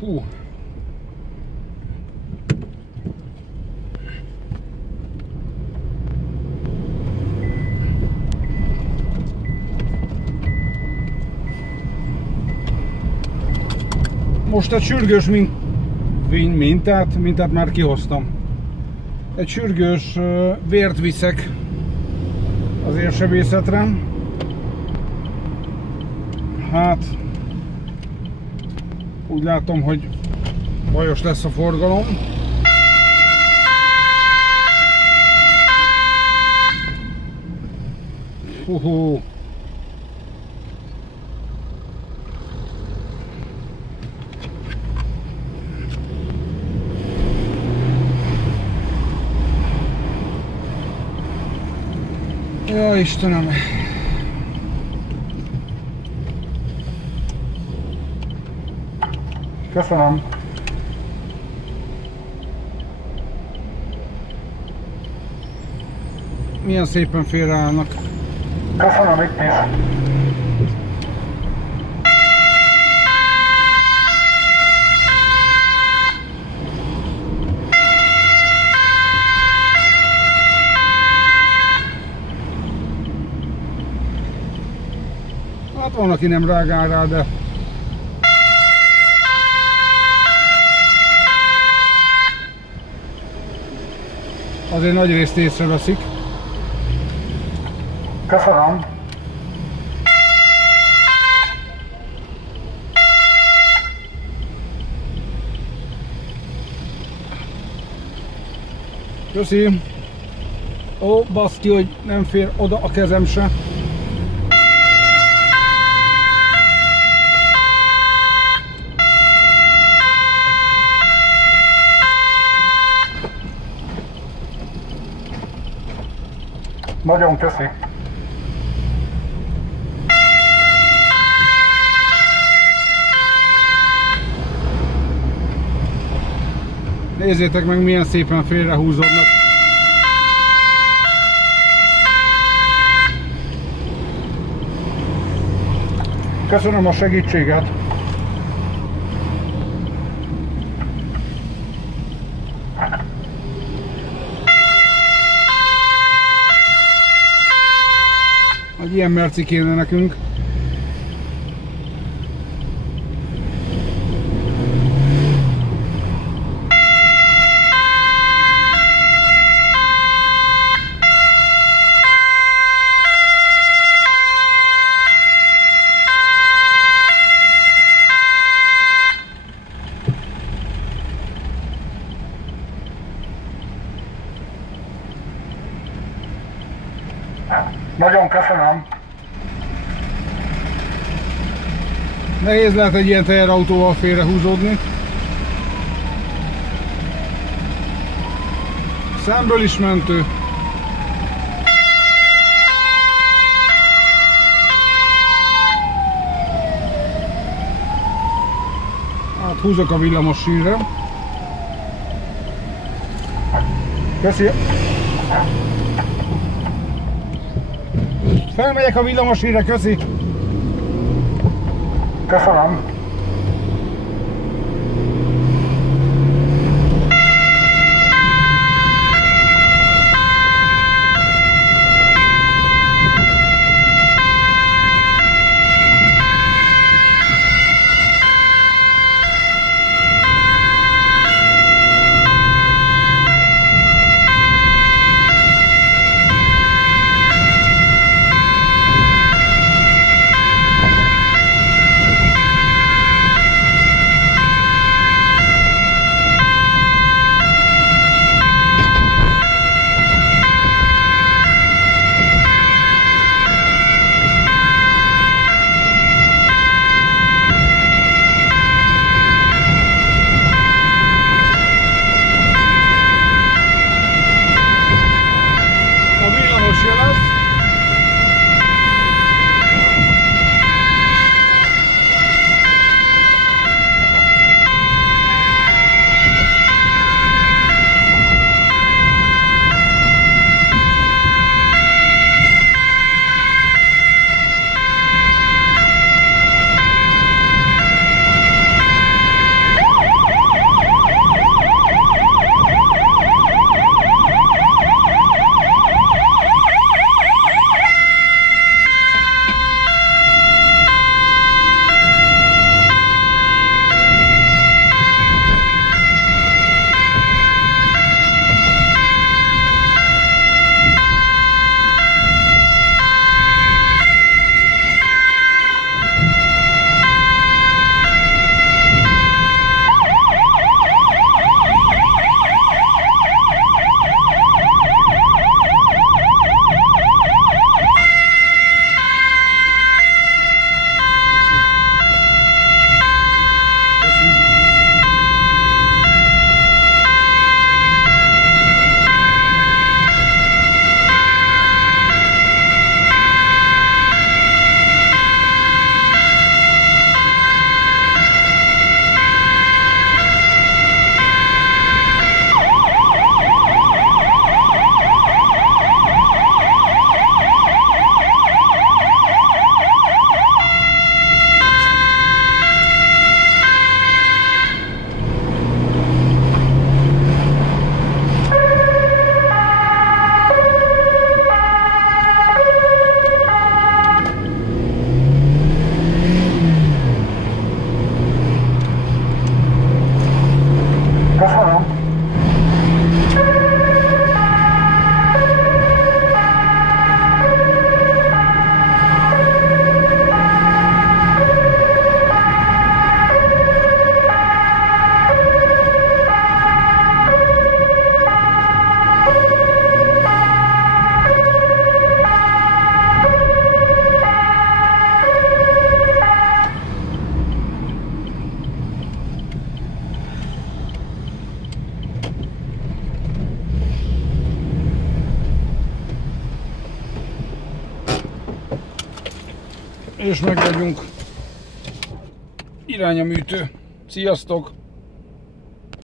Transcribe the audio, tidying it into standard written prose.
Hú. Most egy sürgős mintát már kihoztam. Egy sürgős vért viszek az érsebészetre. Hát úgy látom, hogy bajos lesz a forgalom. Hú. Ja, Istenem! Köszönöm! Milyen szépen félreállnak. Köszönöm, itt is! Hát van, aki nem reagál rá, de azért nagy részt észreveszik. Köszönöm! Köszi! Ó, baszki, hogy nem fér oda a kezem se. Nagyon köszi! Nézzétek meg, milyen szépen félrehúzódnak. Köszönöm a segítséget! Egy ilyen merci kéne nekünk. Nagyon köszönöm! Nehéz lehet egy ilyen teherautóval félrehúzódni. Szemből is mentő. Hát húzok a villamos sínre. Köszi! Felmegyek a villamosínre, köszi! Köszönöm! És meg vagyunk. Irány a műtő. Sziasztok!